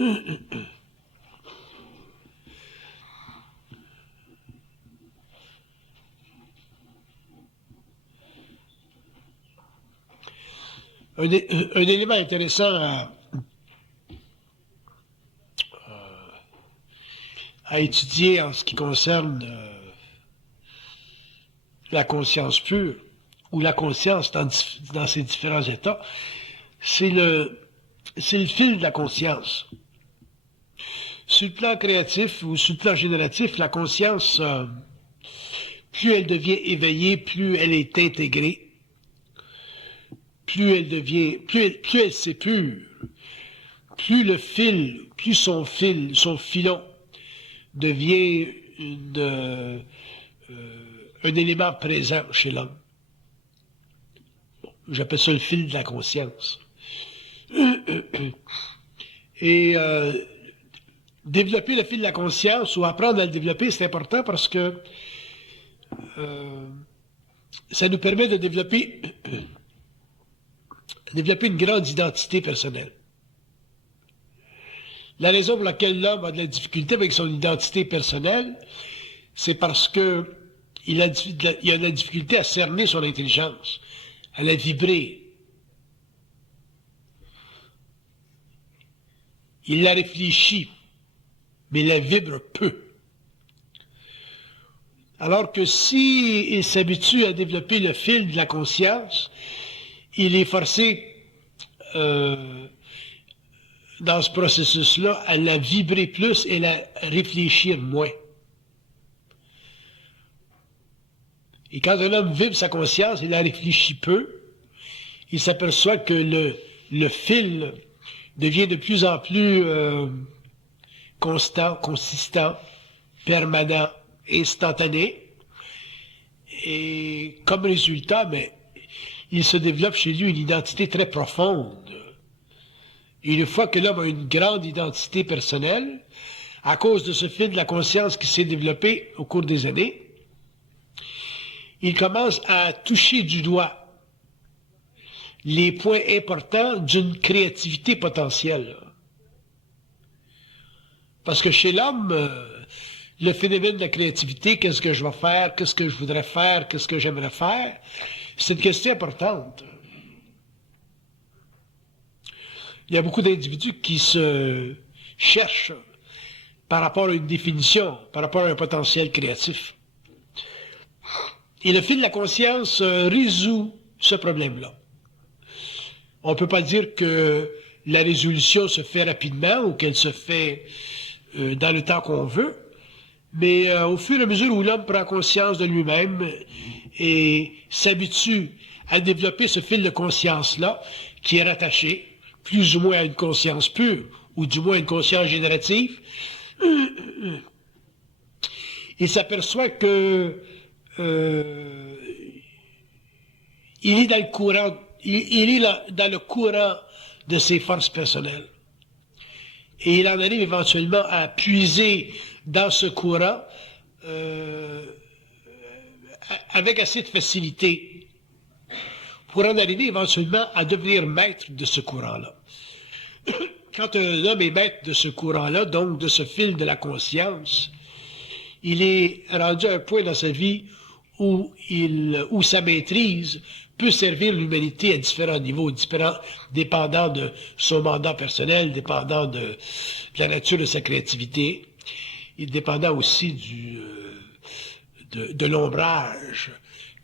Un élément intéressant à étudier en ce qui concerne la conscience pure, ou la conscience dans ses différents états, c'est le fil de la conscience. Sur le plan créatif ou sur le plan génératif, la conscience, plus elle devient éveillée, plus elle est intégrée, plus elle s'épure, plus le fil, plus son filon devient un élément présent chez l'homme. Bon, j'appelle ça le fil de la conscience. Et développer le fil de la conscience ou apprendre à le développer, c'est important parce que ça nous permet de développer une grande identité personnelle. La raison pour laquelle l'homme a de la difficulté avec son identité personnelle, c'est parce que il a de la difficulté à cerner son intelligence, à la vibrer. Il la réfléchit, mais la vibre peu. Alors que s'il s'habitue à développer le fil de la conscience, il est forcé, dans ce processus-là, à la vibrer plus et à la réfléchir moins. Et quand un homme vibre sa conscience, il la réfléchit peu, il s'aperçoit que le fil devient de plus en plus constant, consistant, permanent, instantané. Et comme résultat, mais il se développe chez lui une identité très profonde. Et une fois que l'homme a une grande identité personnelle, à cause de ce fil de la conscience qui s'est développé au cours des années, il commence à toucher du doigt les points importants d'une créativité potentielle. Parce que chez l'homme, le phénomène de la créativité, qu'est-ce que je vais faire, qu'est-ce que je voudrais faire, qu'est-ce que j'aimerais faire, c'est une question importante. Il y a beaucoup d'individus qui se cherchent par rapport à une définition, par rapport à un potentiel créatif. Et le fil de la conscience résout ce problème-là. On ne peut pas dire que la résolution se fait rapidement ou qu'elle se fait dans le temps qu'on veut, mais au fur et à mesure où l'homme prend conscience de lui-même et s'habitue à développer ce fil de conscience-là, qui est rattaché plus ou moins à une conscience pure, ou du moins à une conscience générative, il s'aperçoit que il est dans le courant, il est dans le courant de ses forces personnelles. Et il en arrive éventuellement à puiser dans ce courant avec assez de facilité pour en arriver éventuellement à devenir maître de ce courant-là. Quand un homme est maître de ce courant-là, donc de ce fil de la conscience, il est rendu à un point dans sa vie où sa maîtrise peut servir l'humanité à différents niveaux, dépendant de son mandat personnel, dépendant de la nature de sa créativité, et dépendant aussi de l'ombrage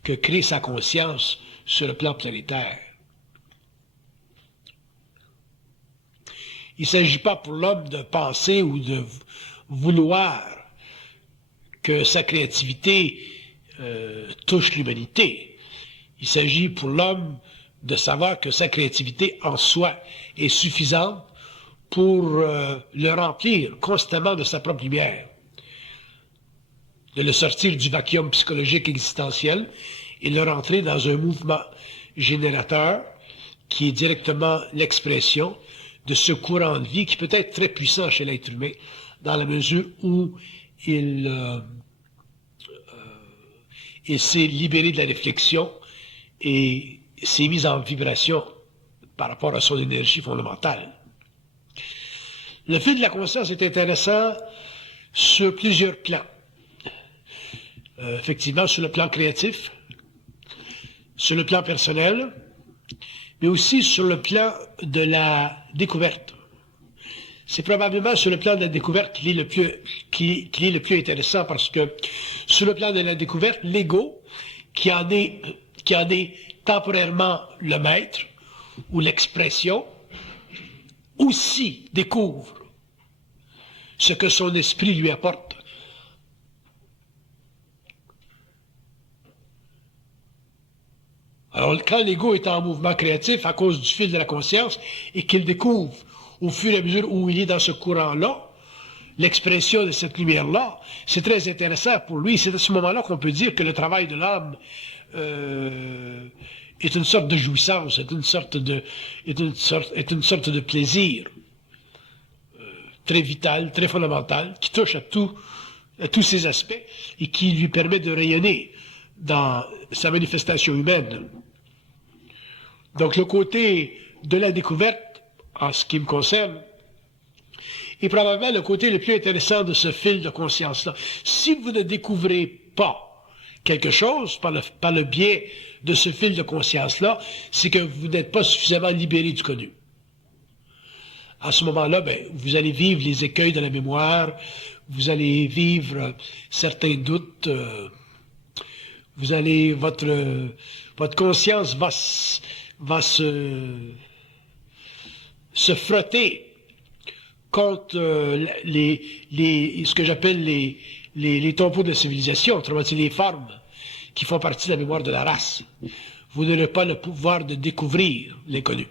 que crée sa conscience sur le plan planétaire. Il ne s'agit pas pour l'homme de penser ou de vouloir que sa créativité touche l'humanité. Il s'agit pour l'homme de savoir que sa créativité en soi est suffisante pour le remplir constamment de sa propre lumière, de le sortir du vacuum psychologique existentiel et le rentrer dans un mouvement générateur qui est directement l'expression de ce courant de vie qui peut être très puissant chez l'être humain dans la mesure où il s'est libéré de la réflexion et s'est mis en vibration par rapport à son énergie fondamentale. Le fil de la conscience est intéressant sur plusieurs plans. Effectivement, sur le plan créatif, sur le plan personnel, mais aussi sur le plan de la découverte. C'est probablement sur le plan de la découverte qu'il est le plus intéressant, parce que sur le plan de la découverte, l'ego, qui en est temporairement le maître ou l'expression, aussi découvre ce que son esprit lui apporte. Alors, quand l'ego est en mouvement créatif à cause du fil de la conscience et qu'il découvre au fur et à mesure où il est dans ce courant-là, l'expression de cette lumière-là, c'est très intéressant pour lui. C'est à ce moment-là qu'on peut dire que le travail de l'âme est une sorte de jouissance, est une sorte de plaisir très vital, très fondamental, qui touche à tous ces aspects et qui lui permet de rayonner dans sa manifestation humaine. Donc le côté de la découverte, en ce qui me concerne, est probablement le côté le plus intéressant de ce fil de conscience-là. Si vous ne découvrez pas quelque chose par le biais de ce fil de conscience-là, c'est que vous n'êtes pas suffisamment libéré du connu. À ce moment-là, vous allez vivre les écueils de la mémoire, vous allez vivre certains doutes, votre conscience va se frotter contre ce que j'appelle les tombeaux de la civilisation, autrement dit les formes qui font partie de la mémoire de la race. Vous n'aurez pas le pouvoir de découvrir l'inconnu.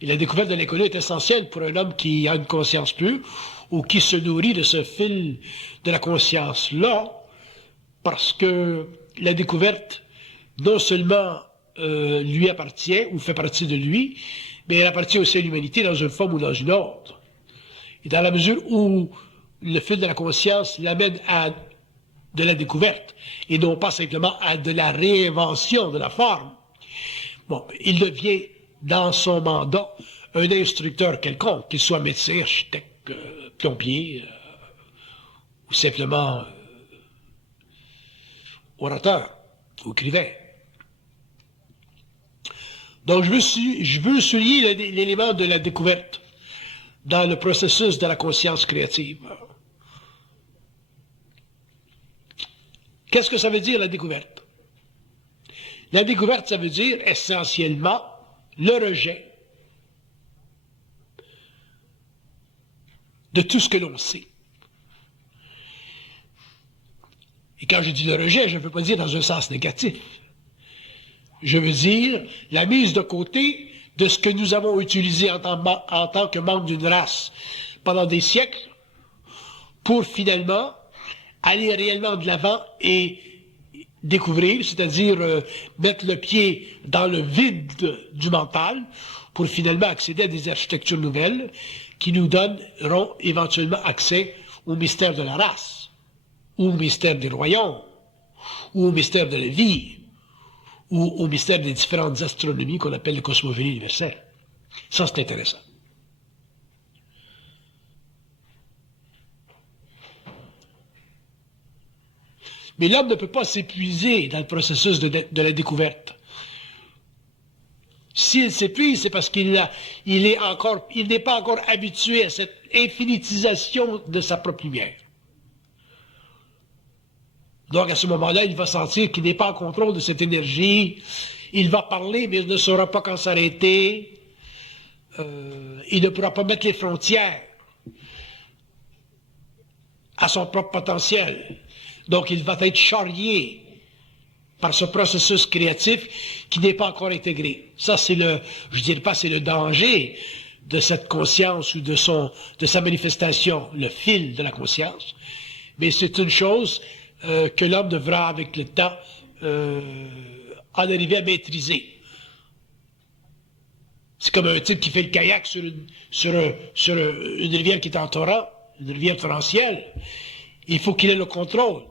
Et la découverte de l'inconnu est essentielle pour un homme qui a une conscience pure ou qui se nourrit de ce fil de la conscience-là, parce que la découverte, non seulement lui appartient ou fait partie de lui, mais elle appartient aussi à l'humanité dans une forme ou dans une autre. Et dans la mesure où le fil de la conscience l'amène à de la découverte, et non pas simplement à de la réinvention de la forme, il devient, dans son mandat, un instructeur quelconque, qu'il soit médecin, architecte, plombier, ou simplement orateur ou écrivain. Donc, je veux souligner l'élément de la découverte dans le processus de la conscience créative. Qu'est-ce que ça veut dire, la découverte? La découverte, ça veut dire essentiellement le rejet de tout ce que l'on sait. Et quand je dis le rejet, je ne veux pas dire dans un sens négatif. Je veux dire la mise de côté de ce que nous avons utilisé en tant que membre d'une race pendant des siècles pour finalement aller réellement de l'avant et découvrir, c'est-à-dire mettre le pied dans le vide du mental pour finalement accéder à des architectures nouvelles qui nous donneront éventuellement accès au mystère de la race, ou au mystère des royaumes, ou au mystère de la vie, ou au mystère des différentes astronomies qu'on appelle le cosmogonie universelle. Ça, c'est intéressant. Mais l'homme ne peut pas s'épuiser dans le processus de la découverte. S'il s'épuise, c'est parce qu'il n'est pas encore habitué à cette infinitisation de sa propre lumière. Donc, à ce moment-là, il va sentir qu'il n'est pas en contrôle de cette énergie. Il va parler, mais il ne saura pas quand s'arrêter. Il ne pourra pas mettre les frontières à son propre potentiel. Donc, il va être charrié par ce processus créatif qui n'est pas encore intégré. Ça, c'est je dirais pas c'est le danger de cette conscience ou de sa manifestation, le fil de la conscience. Mais c'est une chose que l'homme devra, avec le temps, en arriver à maîtriser. C'est comme un type qui fait le kayak sur une rivière qui est en torrent, une rivière torrentielle. Il faut qu'il ait le contrôle.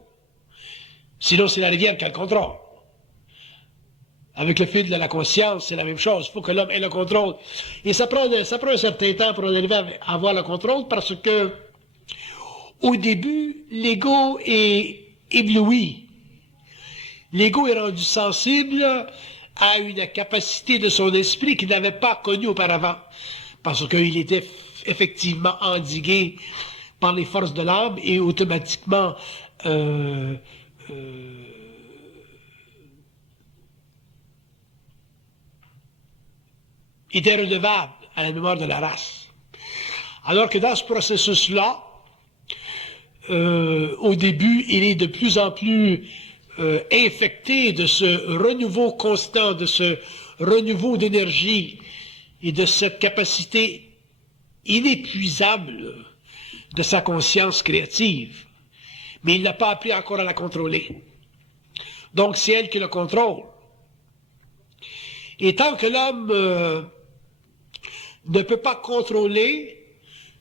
Sinon, c'est la rivière qui a le contrôle. Avec le fil de la conscience, c'est la même chose. Il faut que l'homme ait le contrôle. Et ça prend un certain temps pour en arriver à avoir le contrôle parce que, au début, l'ego est ébloui. L'ego est rendu sensible à une capacité de son esprit qu'il n'avait pas connue auparavant. Parce qu'il était effectivement endigué par les forces de l'âme et automatiquement était redevable à la mémoire de la race. Alors que dans ce processus-là, au début, il est de plus en plus infecté de ce renouveau constant, de ce renouveau d'énergie et de cette capacité inépuisable de sa conscience créative. Mais il n'a pas appris encore à la contrôler. Donc c'est elle qui le contrôle. Et tant que l'homme ne peut pas contrôler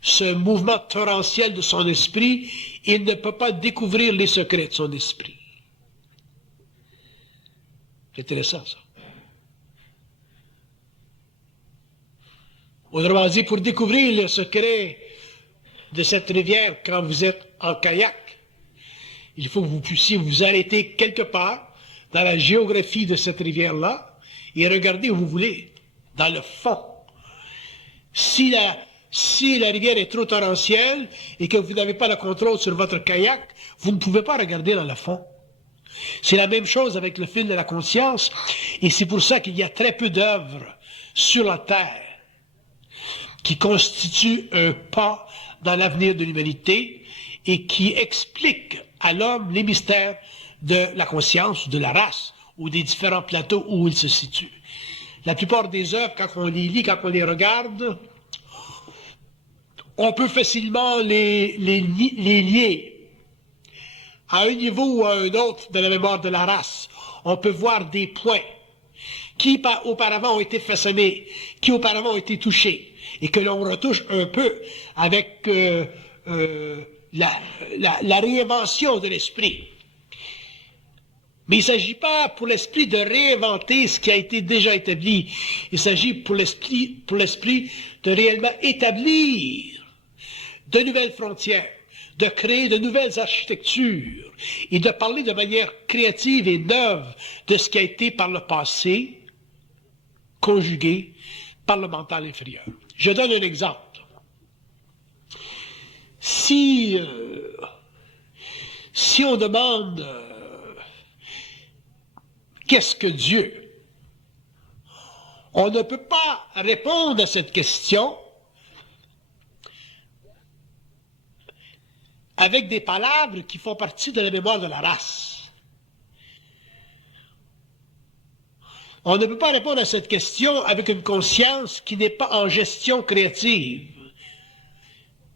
ce mouvement torrentiel de son esprit, il ne peut pas découvrir les secrets de son esprit. C'est intéressant, ça. Autrement dit, pour découvrir le secret de cette rivière quand vous êtes en kayak, il faut que vous puissiez vous arrêter quelque part dans la géographie de cette rivière-là et regarder où vous voulez, dans le fond. Si la rivière est trop torrentielle et que vous n'avez pas le contrôle sur votre kayak, vous ne pouvez pas regarder dans le fond. C'est la même chose avec le fil de la conscience, et c'est pour ça qu'il y a très peu d'œuvres sur la Terre qui constituent un pas dans l'avenir de l'humanité et qui expliquent à l'homme les mystères de la conscience, de la race, ou des différents plateaux où il se situe. La plupart des œuvres, quand on les lit, quand on les regarde, on peut facilement les lier à un niveau ou à un autre de la mémoire de la race. On peut voir des points qui auparavant ont été façonnés, qui auparavant ont été touchés, et que l'on retouche un peu avec la réinvention de l'esprit. Mais il ne s'agit pas pour l'esprit de réinventer ce qui a été déjà établi. Il s'agit pour l'esprit de réellement établir de nouvelles frontières, de créer de nouvelles architectures et de parler de manière créative et neuve de ce qui a été par le passé conjugué par le mental inférieur. Je donne un exemple. Si on demande qu'est-ce que Dieu, on ne peut pas répondre à cette question avec des palabres qui font partie de la mémoire de la race. On ne peut pas répondre à cette question avec une conscience qui n'est pas en gestion créative.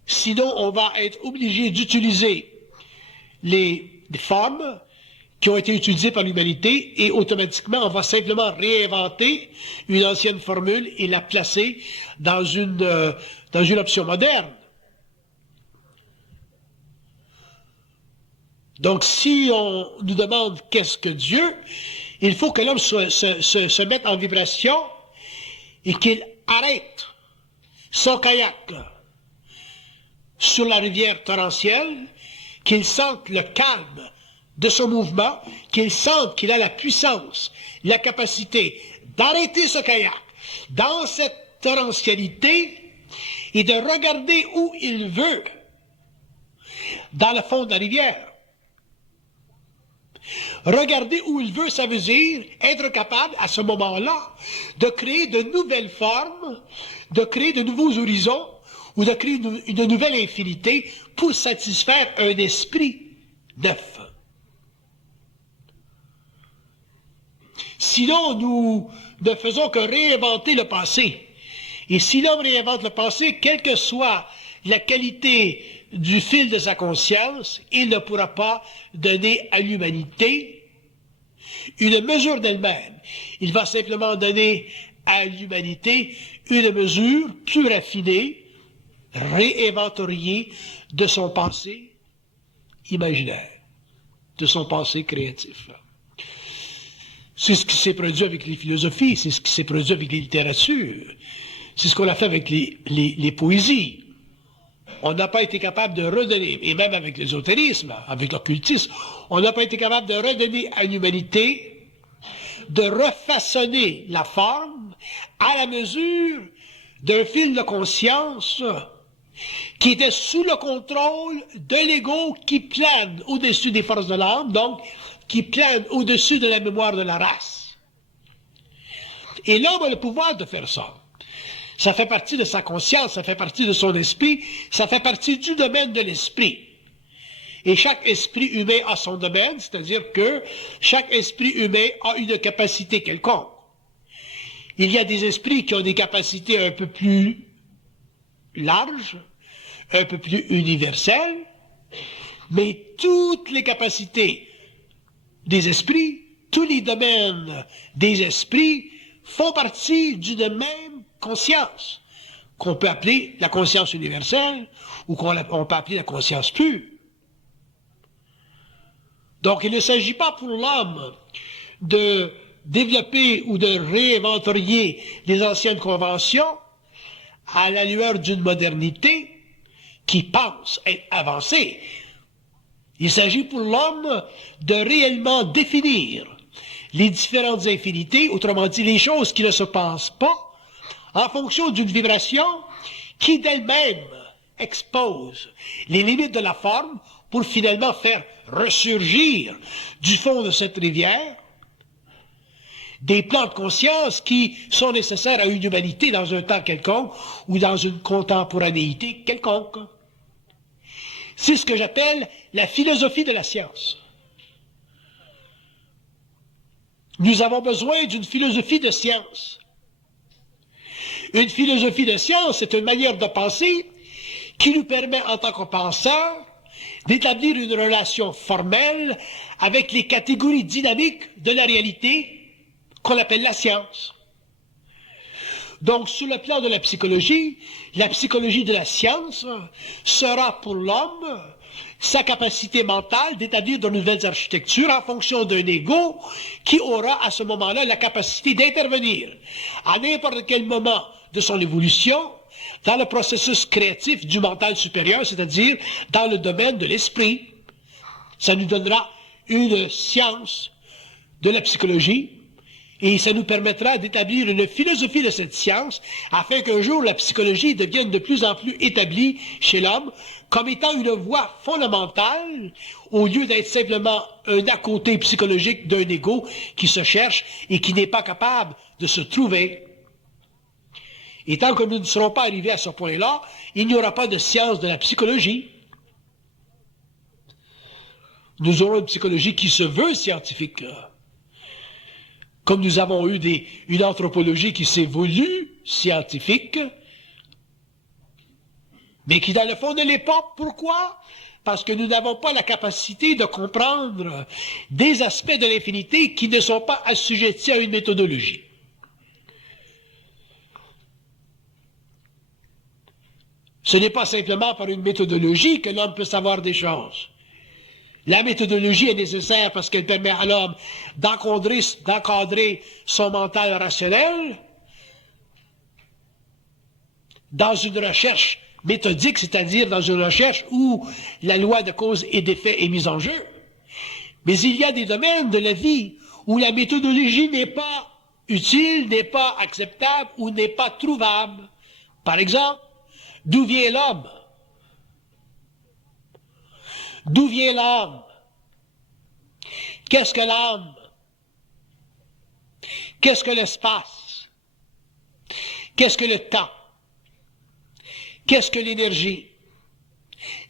Sinon, on va être obligé d'utiliser les formes qui ont été utilisées par l'humanité et automatiquement, on va simplement réinventer une ancienne formule et la placer dans une option moderne. Donc, si on nous demande qu'est-ce que Dieu, il faut que l'homme se mette en vibration et qu'il arrête son kayak sur la rivière torrentielle, qu'il sente le calme de son mouvement, qu'il sente qu'il a la puissance, la capacité d'arrêter ce kayak dans cette torrentialité et de regarder où il veut, dans le fond de la rivière. Regarder où il veut, ça veut dire être capable, à ce moment-là, de créer de nouvelles formes, de créer de nouveaux horizons, ou de créer une nouvelle infinité pour satisfaire un esprit neuf. Sinon, nous ne faisons que réinventer le passé. Et si l'homme réinvente le passé, quelle que soit la qualité du fil de sa conscience, il ne pourra pas donner à l'humanité une mesure d'elle-même. Il va simplement donner à l'humanité une mesure plus raffinée, réinventoriée de son passé imaginaire, de son passé créatif. C'est ce qui s'est produit avec les philosophies, c'est ce qui s'est produit avec les littératures, c'est ce qu'on a fait avec les poésies. On n'a pas été capable de redonner, et même avec l'ésotérisme, avec l'occultisme, on n'a pas été capable de redonner à l'humanité, de refaçonner la forme à la mesure d'un fil de conscience qui était sous le contrôle de l'ego qui plane au-dessus des forces de l'âme, donc qui plane au-dessus de la mémoire de la race. Et l'homme a le pouvoir de faire ça. Ça fait partie de sa conscience, ça fait partie de son esprit, ça fait partie du domaine de l'esprit. Et chaque esprit humain a son domaine, c'est-à-dire que chaque esprit humain a une capacité quelconque. Il y a des esprits qui ont des capacités un peu plus larges, un peu plus universelles, mais toutes les capacités des esprits, tous les domaines des esprits font partie d'une même conscience, qu'on peut appeler la conscience universelle ou qu'on peut appeler la conscience pure. Donc il ne s'agit pas pour l'homme de développer ou de réinventorier les anciennes conventions à la lueur d'une modernité qui pense être avancée. Il s'agit pour l'homme de réellement définir les différentes infinités, autrement dit les choses qui ne se passent pas, en fonction d'une vibration qui d'elle-même expose les limites de la forme pour finalement faire ressurgir du fond de cette rivière des plans de conscience qui sont nécessaires à une humanité dans un temps quelconque ou dans une contemporanéité quelconque. C'est ce que j'appelle la philosophie de la science. Nous avons besoin d'une philosophie de science. Une philosophie de science, c'est une manière de penser qui nous permet, en tant que penseurs, d'établir une relation formelle avec les catégories dynamiques de la réalité qu'on appelle la science. Donc, sur le plan de la psychologie de la science sera pour l'homme sa capacité mentale d'établir de nouvelles architectures en fonction d'un ego qui aura à ce moment-là la capacité d'intervenir à n'importe quel moment de son évolution dans le processus créatif du mental supérieur, c'est-à-dire dans le domaine de l'esprit. Ça nous donnera une science de la psychologie et ça nous permettra d'établir une philosophie de cette science afin qu'un jour la psychologie devienne de plus en plus établie chez l'homme comme étant une voie fondamentale au lieu d'être simplement un à-côté psychologique d'un ego qui se cherche et qui n'est pas capable de se trouver. Et tant que nous ne serons pas arrivés à ce point-là, il n'y aura pas de science de la psychologie. Nous aurons une psychologie qui se veut scientifique. Comme nous avons eu une anthropologie qui s'est voulue scientifique, mais qui dans le fond ne l'est pas. Pourquoi? Parce que nous n'avons pas la capacité de comprendre des aspects de l'infinité qui ne sont pas assujettis à une méthodologie. Ce n'est pas simplement par une méthodologie que l'homme peut savoir des choses. La méthodologie est nécessaire parce qu'elle permet à l'homme d'encadrer son mental rationnel dans une recherche méthodique, c'est-à-dire dans une recherche où la loi de cause et d'effet est mise en jeu. Mais il y a des domaines de la vie où la méthodologie n'est pas utile, n'est pas acceptable ou n'est pas trouvable. Par exemple, d'où vient l'homme? D'où vient l'âme? Qu'est-ce que l'âme? Qu'est-ce que l'espace? Qu'est-ce que le temps? Qu'est-ce que l'énergie?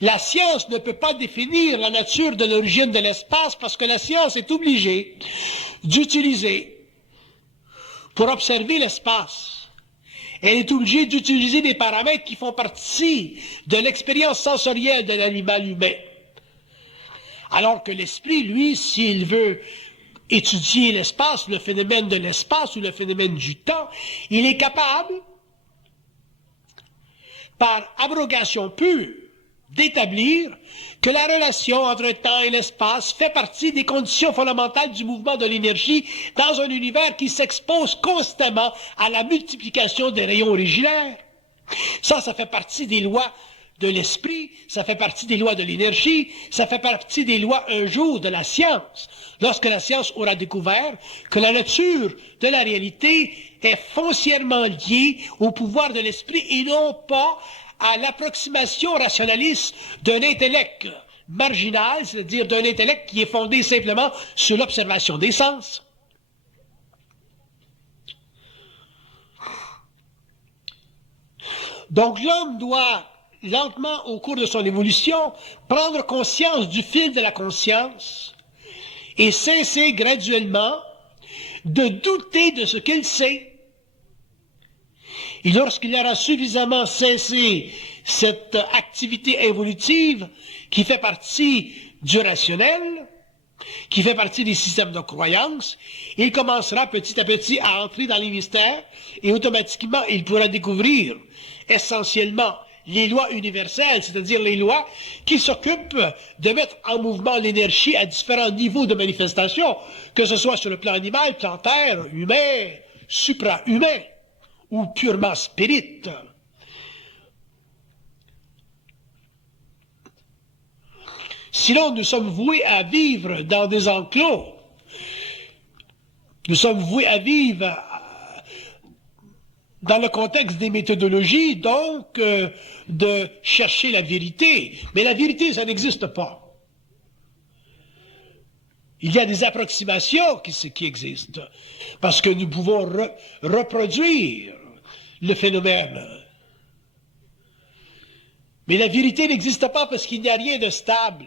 La science ne peut pas définir la nature de l'origine de l'espace parce que la science est obligée d'utiliser, pour observer l'espace, elle est obligée d'utiliser des paramètres qui font partie de l'expérience sensorielle de l'animal humain. Alors que l'esprit, lui, s'il veut étudier l'espace, le phénomène de l'espace ou le phénomène du temps, il est capable, par abrogation pure, d'établir que la relation entre le temps et l'espace fait partie des conditions fondamentales du mouvement de l'énergie dans un univers qui s'expose constamment à la multiplication des rayons originaires. Ça fait partie des lois de l'esprit, ça fait partie des lois de l'énergie, ça fait partie des lois un jour de la science. Lorsque la science aura découvert que la nature de la réalité est foncièrement liée au pouvoir de l'esprit et non pas à l'approximation rationaliste d'un intellect marginal, c'est-à-dire d'un intellect qui est fondé simplement sur l'observation des sens. Donc l'homme doit, lentement au cours de son évolution, prendre conscience du fil de la conscience et cesser graduellement de douter de ce qu'il sait. Et lorsqu'il aura suffisamment cessé cette activité évolutive qui fait partie du rationnel, qui fait partie des systèmes de croyance, il commencera petit à petit à entrer dans les mystères et automatiquement il pourra découvrir essentiellement les lois universelles, c'est-à-dire les lois qui s'occupent de mettre en mouvement l'énergie à différents niveaux de manifestation, que ce soit sur le plan animal, plantaire, humain, suprahumain ou purement spirit. Sinon, nous sommes voués à vivre dans des enclos. Nous sommes voués à vivre dans le contexte des méthodologies, donc, de chercher la vérité. Mais la vérité, ça n'existe pas. Il y a des approximations qui existent, parce que nous pouvons reproduire le phénomène. Mais la vérité n'existe pas parce qu'il n'y a rien de stable.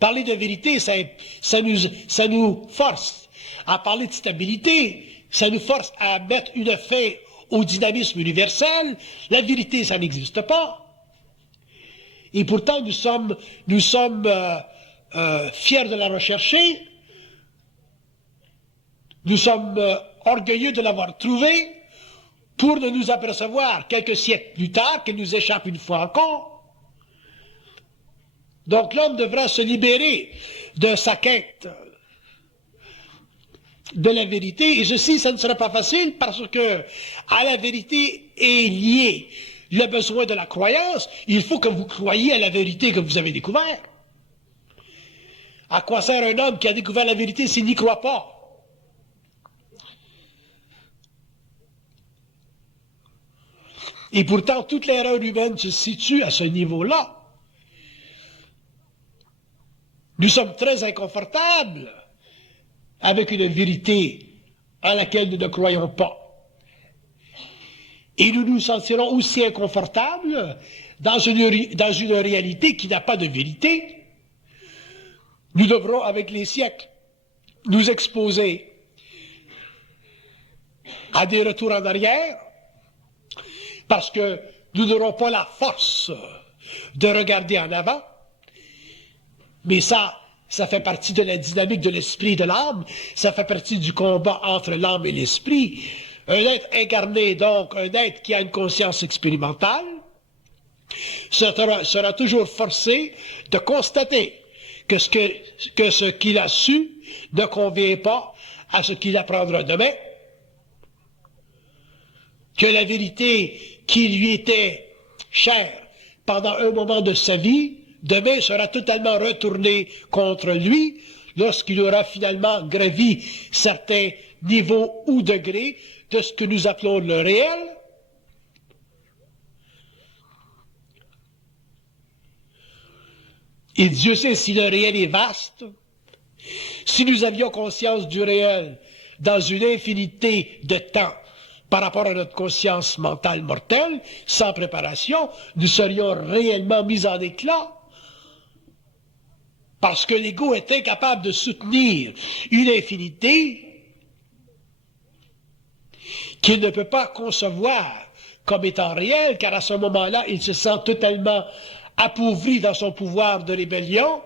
Parler de vérité, ça nous force à parler de stabilité, ça nous force à mettre une fin au dynamisme universel. La vérité, ça n'existe pas. Et pourtant, nous sommes fiers de la rechercher. Nous sommes orgueilleux de l'avoir trouvée pour ne nous apercevoir quelques siècles plus tard qu'elle nous échappe une fois encore. Donc l'homme devra se libérer de sa quête de la vérité, et ceci, ça ne sera pas facile parce que à la vérité est lié le besoin de la croyance. Il faut que vous croyiez à la vérité que vous avez découverte. À quoi sert un homme qui a découvert la vérité s'il n'y croit pas? Et pourtant, toute l'erreur humaine se situe à ce niveau-là. Nous sommes très inconfortables avec une vérité à laquelle nous ne croyons pas. Et nous nous sentirons aussi inconfortables dans une réalité qui n'a pas de vérité. Nous devrons, avec les siècles, nous exposer à des retours en arrière, parce que nous n'aurons pas la force de regarder en avant. Mais ça fait partie de la dynamique de l'esprit et de l'âme, ça fait partie du combat entre l'âme et l'esprit. Un être incarné, donc un être qui a une conscience expérimentale, sera toujours forcé de constater que ce qu'il a su ne convient pas à ce qu'il apprendra demain, que la vérité qui lui était chère pendant un moment de sa vie, demain sera totalement retournée contre lui lorsqu'il aura finalement gravi certains niveaux ou degrés de ce que nous appelons le réel. Et Dieu sait si le réel est vaste. Si nous avions conscience du réel dans une infinité de temps par rapport à notre conscience mentale mortelle, sans préparation, nous serions réellement mis en éclat. Parce que l'ego est incapable de soutenir une infinité qu'il ne peut pas concevoir comme étant réelle, car à ce moment-là, il se sent totalement appauvri dans son pouvoir de rébellion,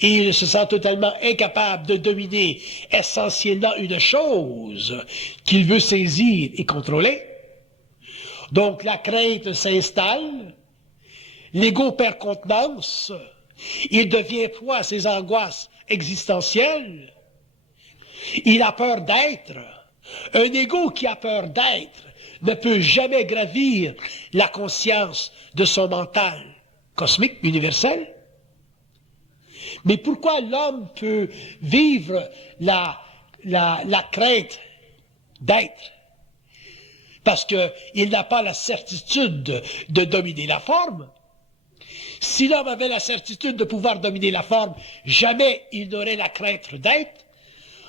et il se sent totalement incapable de dominer essentiellement une chose qu'il veut saisir et contrôler. Donc la crainte s'installe, l'ego perd contenance, il devient proie à ses angoisses existentielles, il a peur d'être. Un ego qui a peur d'être ne peut jamais gravir la conscience de son mental cosmique, universel. Mais pourquoi l'homme peut vivre la crainte d'être? Parce qu'il n'a pas la certitude de dominer la forme. Si l'homme avait la certitude de pouvoir dominer la forme, jamais il n'aurait la crainte d'être.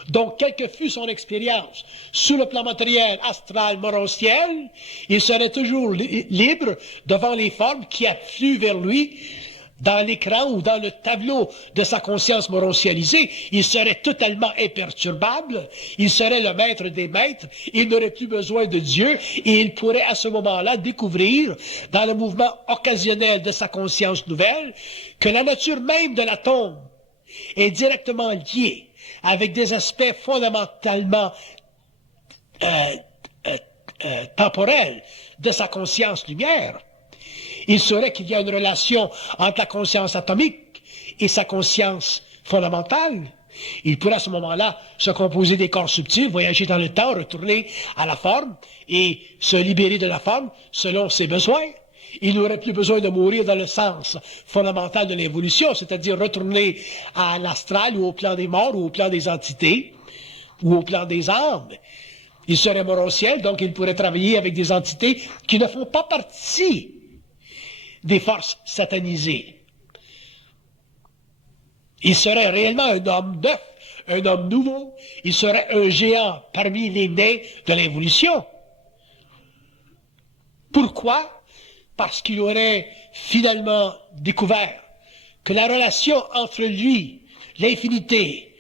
Donc, quelle que fût son expérience, sous le plan matériel, astral, morontiel, il serait toujours libre devant les formes qui affluent vers lui dans l'écran ou dans le tableau de sa conscience morontialisée. Il serait totalement imperturbable, il serait le maître des maîtres, il n'aurait plus besoin de Dieu et il pourrait à ce moment-là découvrir, dans le mouvement occasionnel de sa conscience nouvelle, que la nature même de l'atome est directement liée avec des aspects fondamentalement temporels de sa conscience lumière. Il saurait qu'il y a une relation entre la conscience atomique et sa conscience fondamentale. Il pourrait à ce moment-là se composer des corps subtils, voyager dans le temps, retourner à la forme et se libérer de la forme selon ses besoins. Il n'aurait plus besoin de mourir dans le sens fondamental de l'évolution, c'est-à-dire retourner à l'astral ou au plan des morts ou au plan des entités ou au plan des âmes. Il serait morontiel, donc il pourrait travailler avec des entités qui ne font pas partie des forces satanisées. Il serait réellement un homme neuf, un homme nouveau. Il serait un géant parmi les nés de l'évolution. Pourquoi? Parce qu'il aurait finalement découvert que la relation entre lui, l'infinité,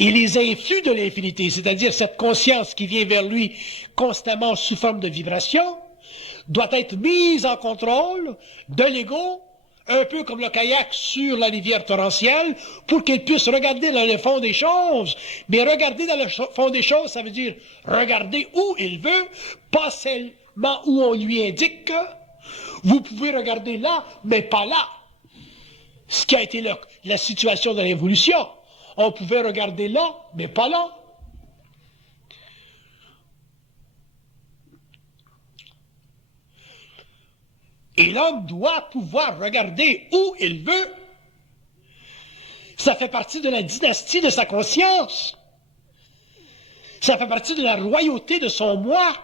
et les influx de l'infinité, c'est-à-dire cette conscience qui vient vers lui constamment sous forme de vibration, doit être mise en contrôle de l'ego, un peu comme le kayak sur la rivière torrentielle, pour qu'il puisse regarder dans le fond des choses. Mais regarder dans le fond des choses, ça veut dire regarder où il veut, pas seulement où on lui indique. Vous pouvez regarder là, mais pas là. Ce qui a été la situation de l'évolution. On pouvait regarder là, mais pas là. Et l'homme doit pouvoir regarder où il veut. Ça fait partie de la dynastie de sa conscience. Ça fait partie de la royauté de son moi.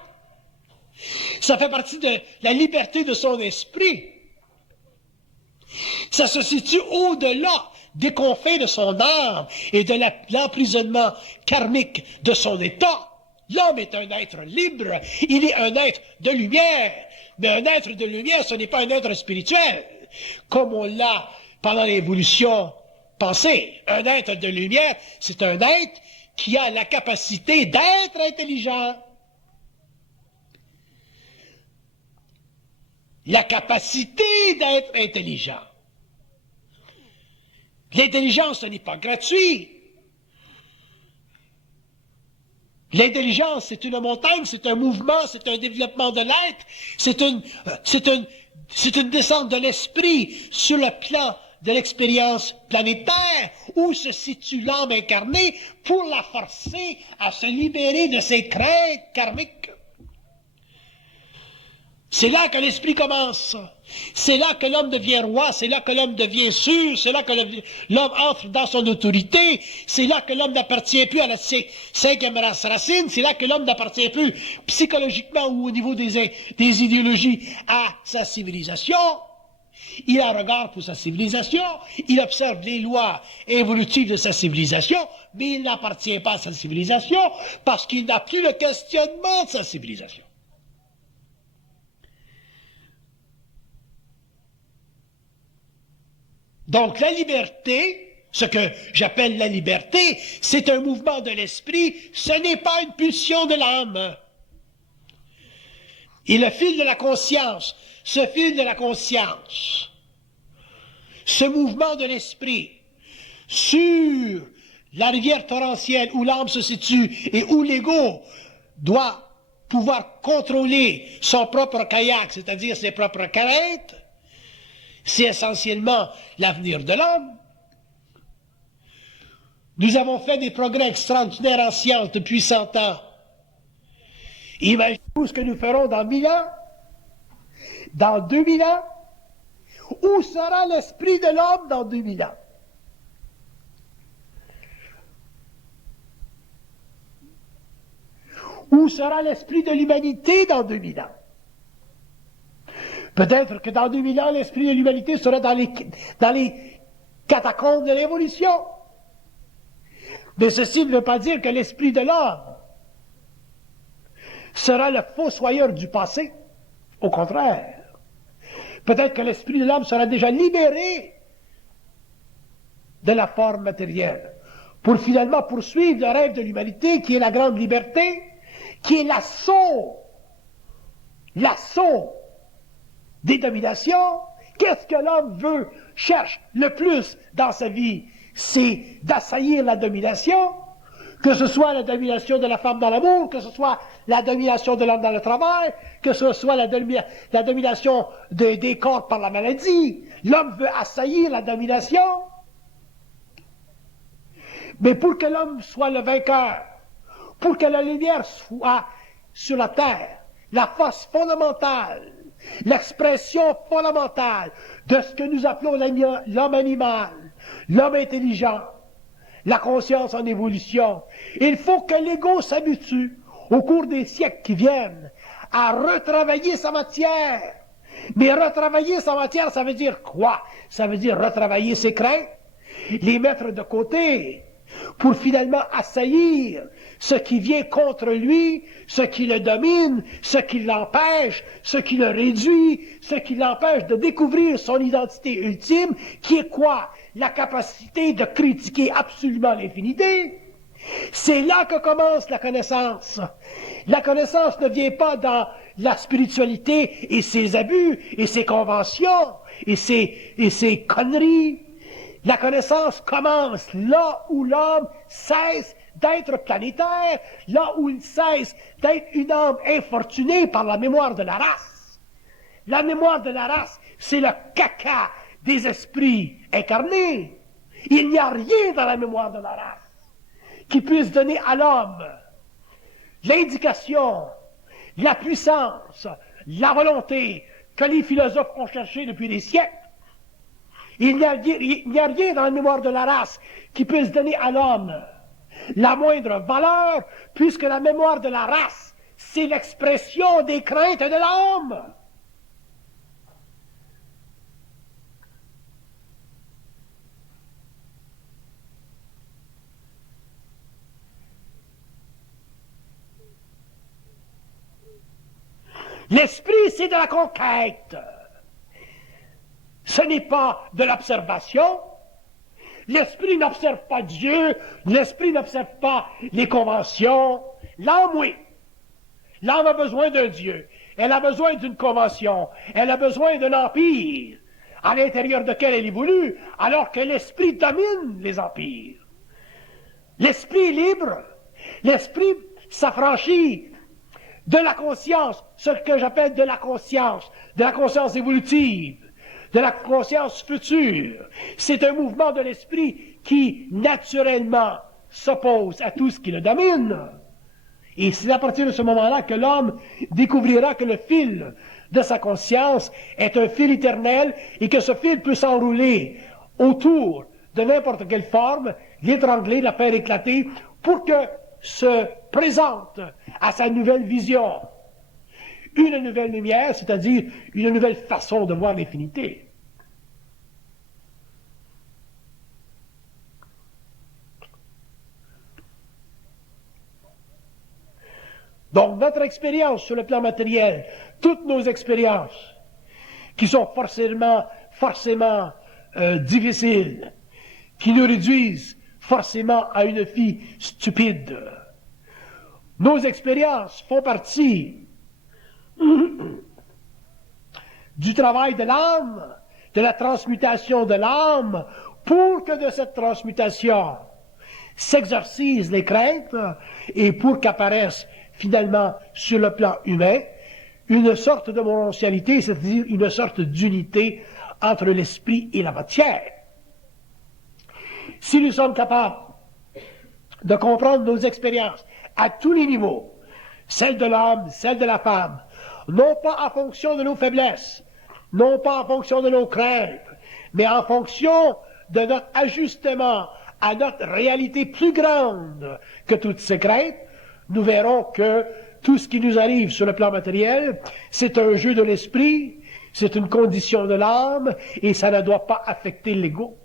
Ça fait partie de la liberté de son esprit. Ça se situe au-delà des confins de son âme et de l'emprisonnement karmique de son état. L'homme est un être libre, il est un être de lumière. Mais un être de lumière, ce n'est pas un être spirituel, comme on l'a pendant l'évolution pensé. Un être de lumière, c'est un être qui a la capacité d'être intelligent. La capacité d'être intelligent. L'intelligence, ce n'est pas gratuit. L'intelligence, c'est une montagne, c'est un mouvement, c'est un développement de l'être, c'est une descente de l'esprit sur le plan de l'expérience planétaire où se situe l'âme incarnée pour la forcer à se libérer de ses craintes karmiques. C'est là que l'esprit commence. C'est là que l'homme devient roi, c'est là que l'homme devient sûr, c'est là que l'homme entre dans son autorité, c'est là que l'homme n'appartient plus à la cinquième race racine, c'est là que l'homme n'appartient plus psychologiquement ou au niveau des idéologies à sa civilisation. Il a un regard pour sa civilisation, il observe les lois évolutives de sa civilisation, mais il n'appartient pas à sa civilisation parce qu'il n'a plus le questionnement de sa civilisation. Donc la liberté, ce que j'appelle la liberté, c'est un mouvement de l'esprit, ce n'est pas une pulsion de l'âme. Et le fil de la conscience, ce fil de la conscience, ce mouvement de l'esprit sur la rivière torrentielle où l'âme se situe et où l'ego doit pouvoir contrôler son propre kayak, c'est-à-dire ses propres craintes, c'est essentiellement l'avenir de l'homme. Nous avons fait des progrès extraordinaires en science depuis 100 ans. Imaginez-vous ce que nous ferons dans 1000 ans, dans 2000 ans. Où sera l'esprit de l'homme dans 2000 ans? Où sera l'esprit de l'humanité dans 2000 ans? Peut-être que dans 2000 ans, l'esprit de l'humanité sera dans les catacombes de l'évolution. Mais ceci ne veut pas dire que l'esprit de l'homme sera le fossoyeur du passé. Au contraire. Peut-être que l'esprit de l'homme sera déjà libéré de la forme matérielle pour finalement poursuivre le rêve de l'humanité qui est la grande liberté, qui est l'assaut des dominations. Qu'est-ce que l'homme cherche le plus dans sa vie? C'est d'assaillir la domination, que ce soit la domination de la femme dans l'amour, que ce soit la domination de l'homme dans le travail, que ce soit la domination des corps par la maladie. L'homme veut assaillir la domination. Mais pour que l'homme soit le vainqueur, pour que la lumière soit sur la terre, la force fondamentale, l'expression fondamentale de ce que nous appelons l'homme animal, l'homme intelligent, la conscience en évolution, il faut que l'ego s'habitue au cours des siècles qui viennent à retravailler sa matière. Mais retravailler sa matière, ça veut dire quoi? Ça veut dire retravailler ses craintes, les mettre de côté, pour finalement assaillir ce qui vient contre lui, ce qui le domine, ce qui l'empêche, ce qui le réduit, ce qui l'empêche de découvrir son identité ultime, qui est quoi? La capacité de critiquer absolument l'infinité. C'est là que commence la connaissance. La connaissance ne vient pas dans la spiritualité et ses abus, et ses conventions, et ses conneries. La connaissance commence là où l'homme cesse d'être planétaire, là où il cesse d'être une âme infortunée par la mémoire de la race. La mémoire de la race, c'est le caca des esprits incarnés. Il n'y a rien dans la mémoire de la race qui puisse donner à l'homme l'indication, la puissance, la volonté que les philosophes ont cherché depuis des siècles. Il n'y a rien dans la mémoire de la race qui puisse donner à l'homme la moindre valeur, puisque la mémoire de la race, c'est l'expression des craintes de l'homme. L'esprit, c'est de la conquête. Ce n'est pas de l'observation. L'esprit n'observe pas Dieu, l'esprit n'observe pas les conventions. L'âme, oui. L'âme a besoin d'un Dieu. Elle a besoin d'une convention. Elle a besoin d'un empire à l'intérieur duquel elle évolue, alors que l'esprit domine les empires. L'esprit est libre. L'esprit s'affranchit de la conscience, ce que j'appelle de la conscience évolutive, de la conscience future. C'est un mouvement de l'esprit qui, naturellement, s'oppose à tout ce qui le domine. Et c'est à partir de ce moment-là que l'homme découvrira que le fil de sa conscience est un fil éternel et que ce fil peut s'enrouler autour de n'importe quelle forme, l'étrangler, la faire éclater, pour que se présente à sa nouvelle vision une nouvelle lumière, c'est-à-dire une nouvelle façon de voir l'infinité. Donc, notre expérience sur le plan matériel, toutes nos expériences, qui sont forcément difficiles, qui nous réduisent forcément à une vie stupide, nos expériences font partie du travail de l'âme, de la transmutation de l'âme, pour que de cette transmutation s'exorcisent les craintes et pour qu'apparaisse finalement sur le plan humain une sorte de montialité, c'est-à-dire une sorte d'unité entre l'esprit et la matière. Si nous sommes capables de comprendre nos expériences à tous les niveaux, celles de l'homme, celles de la femme, non pas en fonction de nos faiblesses, non pas en fonction de nos craintes, mais en fonction de notre ajustement à notre réalité plus grande que toutes ces craintes, nous verrons que tout ce qui nous arrive sur le plan matériel, c'est un jeu de l'esprit, c'est une condition de l'âme, et ça ne doit pas affecter l'ego.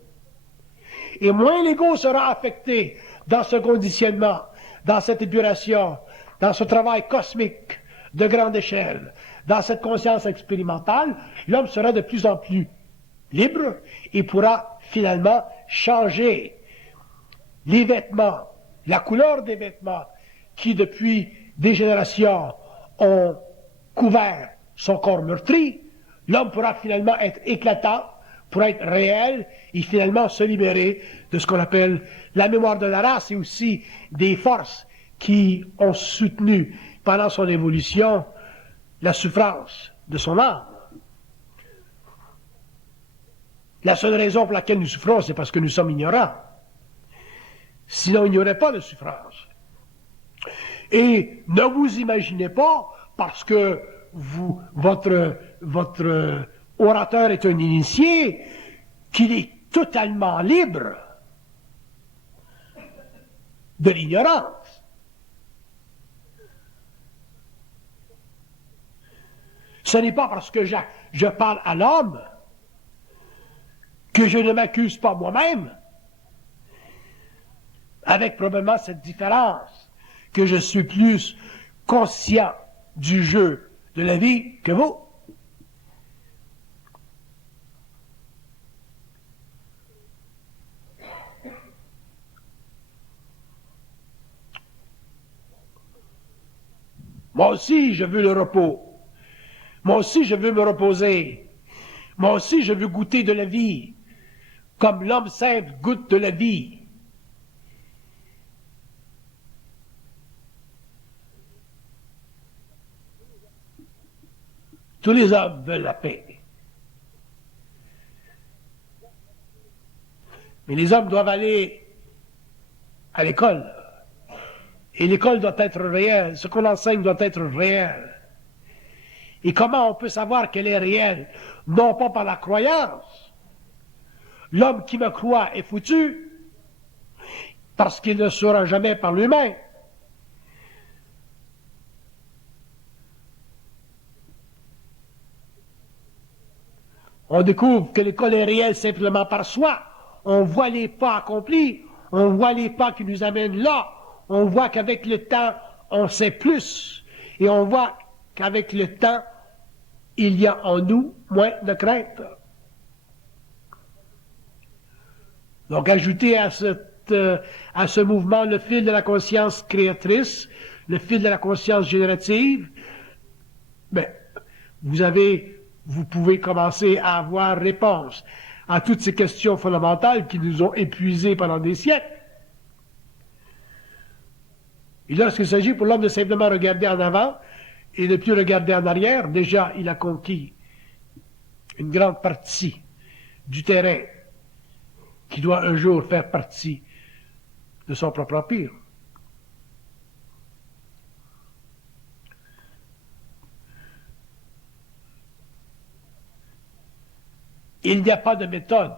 Et moins l'ego sera affecté dans ce conditionnement, dans cette épuration, dans ce travail cosmique de grande échelle, dans cette conscience expérimentale, l'homme sera de plus en plus libre et pourra finalement changer les vêtements, la couleur des vêtements qui depuis des générations ont couvert son corps meurtri. L'homme pourra finalement être éclatant, pourra être réel et finalement se libérer de ce qu'on appelle la mémoire de la race et aussi des forces qui ont soutenu pendant son évolution la souffrance de son âme. La seule raison pour laquelle nous souffrons, c'est parce que nous sommes ignorants. Sinon, il n'y aurait pas de souffrance. Et ne vous imaginez pas, parce que votre orateur est un initié, qu'il est totalement libre de l'ignorance. Ce n'est pas parce que je parle à l'homme que je ne m'accuse pas moi-même, avec probablement cette différence, que je suis plus conscient du jeu de la vie que vous. Moi aussi, je veux le repos. Moi aussi, je veux me reposer. Moi aussi, je veux goûter de la vie, comme l'homme simple goûte de la vie. Tous les hommes veulent la paix. Mais les hommes doivent aller à l'école. Et l'école doit être réelle. Ce qu'on enseigne doit être réel. Et comment on peut savoir qu'elle est réelle? Non pas par la croyance. L'homme qui me croit est foutu, parce qu'il ne sera jamais par lui-même. On découvre que l'école est réelle simplement par soi. On voit les pas accomplis, on voit les pas qui nous amènent là. On voit qu'avec le temps, on sait plus. Et on voit qu'avec le temps, il y a en nous moins de crainte. Donc, ajoutez à ce mouvement le fil de la conscience créatrice, le fil de la conscience générative, ben, vous pouvez commencer à avoir réponse à toutes ces questions fondamentales qui nous ont épuisés pendant des siècles. Et lorsqu'il s'agit pour l'homme de simplement regarder en avant et ne plus regarder en arrière, déjà il a conquis une grande partie du terrain qui doit un jour faire partie de son propre empire. Il n'y a pas de méthode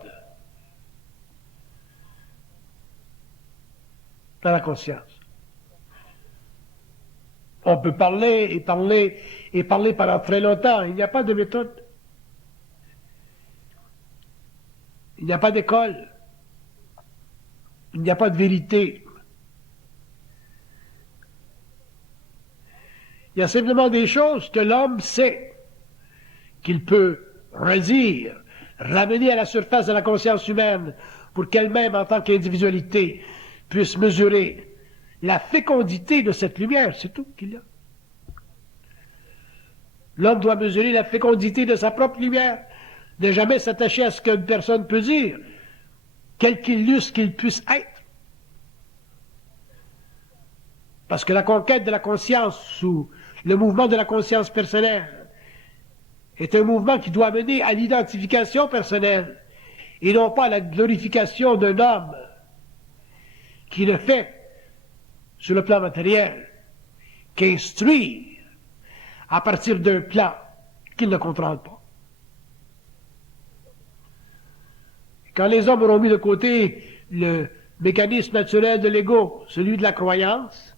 dans la conscience. On peut parler et parler et parler pendant très longtemps. Il n'y a pas de méthode. Il n'y a pas d'école. Il n'y a pas de vérité. Il y a simplement des choses que l'homme sait, qu'il peut redire, ramener à la surface de la conscience humaine pour qu'elle-même, en tant qu'individualité, puisse mesurer la fécondité de cette lumière, c'est tout qu'il y a. L'homme doit mesurer la fécondité de sa propre lumière, ne jamais s'attacher à ce qu'une personne peut dire, quelque illustre qu'il puisse être. Parce que la conquête de la conscience ou le mouvement de la conscience personnelle est un mouvement qui doit mener à l'identification personnelle et non pas à la glorification d'un homme qui ne fait, sur le plan matériel, qu'instruire à partir d'un plan qu'il ne contrôle pas. Quand les hommes auront mis de côté le mécanisme naturel de l'ego, celui de la croyance,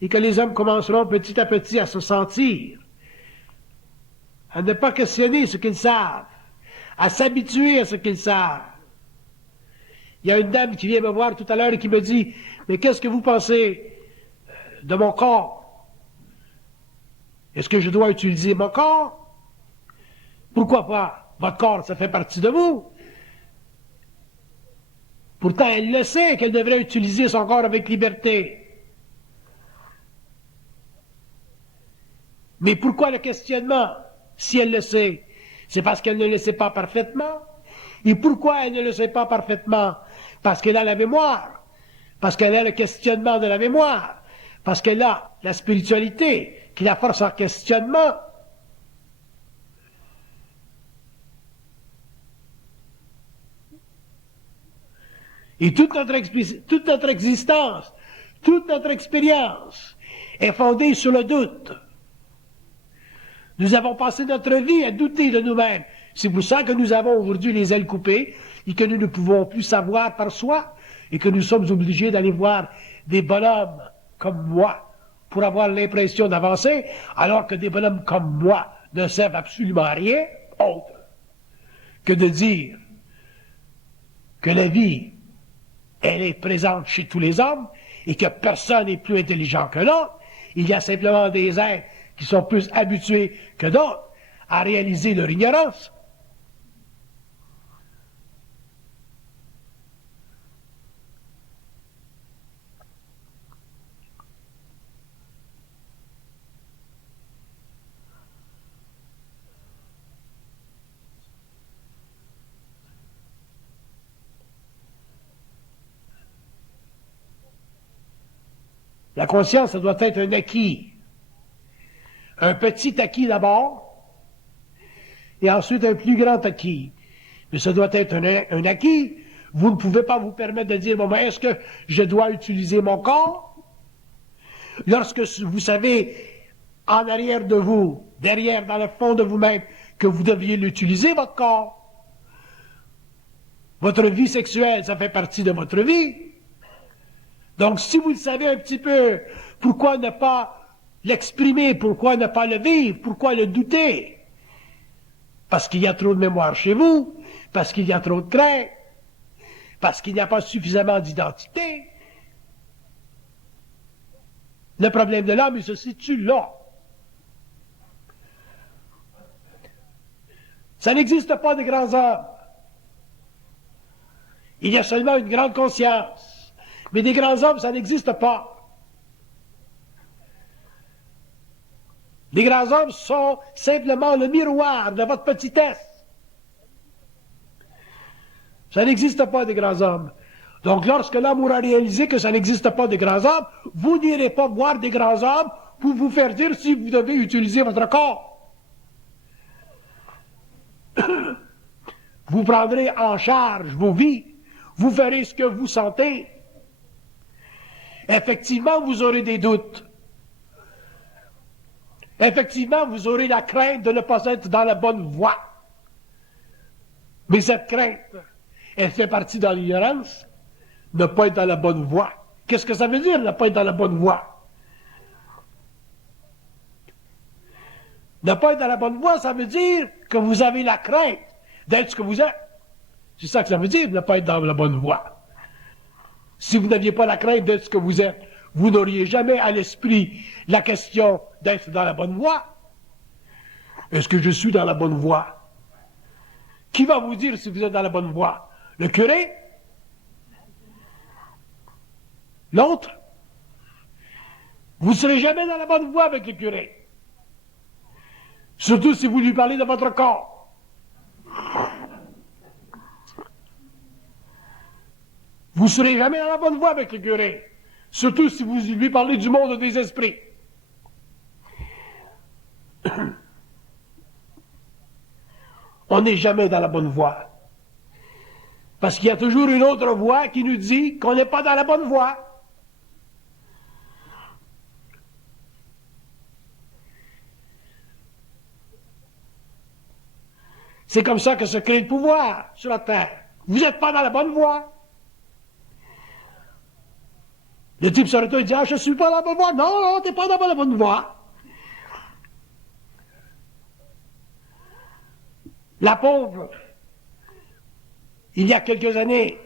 et que les hommes commenceront petit à petit à se sentir, à ne pas questionner ce qu'ils savent, à s'habituer à ce qu'ils savent. Il y a une dame qui vient me voir tout à l'heure et qui me dit « Mais qu'est-ce que vous pensez de mon corps? Est-ce que je dois utiliser mon corps? Pourquoi pas? Votre corps, ça fait partie de vous. » Pourtant, elle le sait qu'elle devrait utiliser son corps avec liberté. Mais pourquoi le questionnement, si elle le sait? C'est parce qu'elle ne le sait pas parfaitement. Et pourquoi elle ne le sait pas parfaitement? Parce qu'elle a la mémoire. Parce qu'elle a le questionnement de la mémoire. Parce qu'elle a la spiritualité qui la force en questionnement. Et toute notre existence, toute notre expérience est fondée sur le doute. Nous avons passé notre vie à douter de nous-mêmes. C'est pour ça que nous avons aujourd'hui les ailes coupées et que nous ne pouvons plus savoir par soi et que nous sommes obligés d'aller voir des bonhommes comme moi pour avoir l'impression d'avancer, alors que des bonhommes comme moi ne servent absolument à rien autre que de dire que la vie, elle est présente chez tous les hommes et que personne n'est plus intelligent que l'autre. Il y a simplement des êtres qui sont plus habitués que d'autres à réaliser leur ignorance. La conscience, ça doit être un acquis. Un petit acquis d'abord, et ensuite un plus grand acquis. Mais ça doit être un acquis. Vous ne pouvez pas vous permettre de dire, bon, ben, est-ce que je dois utiliser mon corps? Lorsque vous savez, en arrière de vous, derrière, dans le fond de vous-même, que vous deviez l'utiliser, votre corps. Votre vie sexuelle, ça fait partie de votre vie. Donc, si vous le savez un petit peu, pourquoi ne pas l'exprimer, pourquoi ne pas le vivre, pourquoi le douter? Parce qu'il y a trop de mémoire chez vous, parce qu'il y a trop de crainte, parce qu'il n'y a pas suffisamment d'identité. Le problème de l'homme, il se situe là. Ça n'existe pas de grands hommes. Il y a seulement une grande conscience. Mais des grands hommes, ça n'existe pas. Les grands hommes sont simplement le miroir de votre petitesse. Ça n'existe pas des grands hommes. Donc lorsque l'homme aura réalisé que ça n'existe pas des grands hommes, vous n'irez pas voir des grands hommes pour vous faire dire si vous devez utiliser votre corps. Vous prendrez en charge vos vies. Vous ferez ce que vous sentez. Effectivement, vous aurez des doutes. Effectivement, vous aurez la crainte de ne pas être dans la bonne voie. Mais cette crainte, elle fait partie de l'ignorance, ne pas être dans la bonne voie. Qu'est-ce que ça veut dire, ne pas être dans la bonne voie? Ne pas être dans la bonne voie, ça veut dire que vous avez la crainte d'être ce que vous êtes. C'est ça que ça veut dire, ne pas être dans la bonne voie. Si vous n'aviez pas la crainte d'être ce que vous êtes, vous n'auriez jamais à l'esprit la question d'être dans la bonne voie. Est-ce que je suis dans la bonne voie? Qui va vous dire si vous êtes dans la bonne voie? Le curé? L'autre? Vous ne serez jamais dans la bonne voie avec le curé. Surtout si vous lui parlez de votre corps. Vous ne serez jamais dans la bonne voie avec le curé. Surtout si vous lui parlez du monde des esprits. on n'est jamais dans la bonne voie. Parce qu'il y a toujours une autre voie qui nous dit qu'on n'est pas dans la bonne voie. C'est comme ça que se crée le pouvoir sur la terre. Vous n'êtes pas dans la bonne voie. Le type se retourne et dit, ah, je ne suis pas dans la bonne voie. Non, non, tu n'es pas dans la bonne voie. La pauvre, il y a quelques années,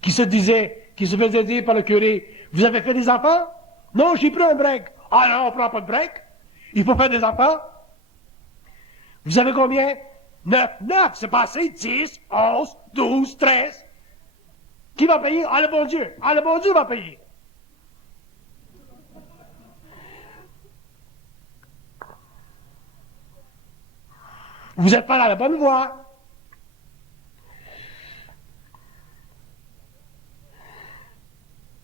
qui se faisait dire par le curé, vous avez fait des enfants? Non, j'ai pris un break. Ah non, on ne prend pas de break. Il faut faire des enfants. Vous avez combien? 9, c'est pas assez. 10, 11, 12, 13. Qui va payer? Ah, le bon Dieu. Ah, le bon Dieu va payer. Vous n'êtes pas dans la bonne voie.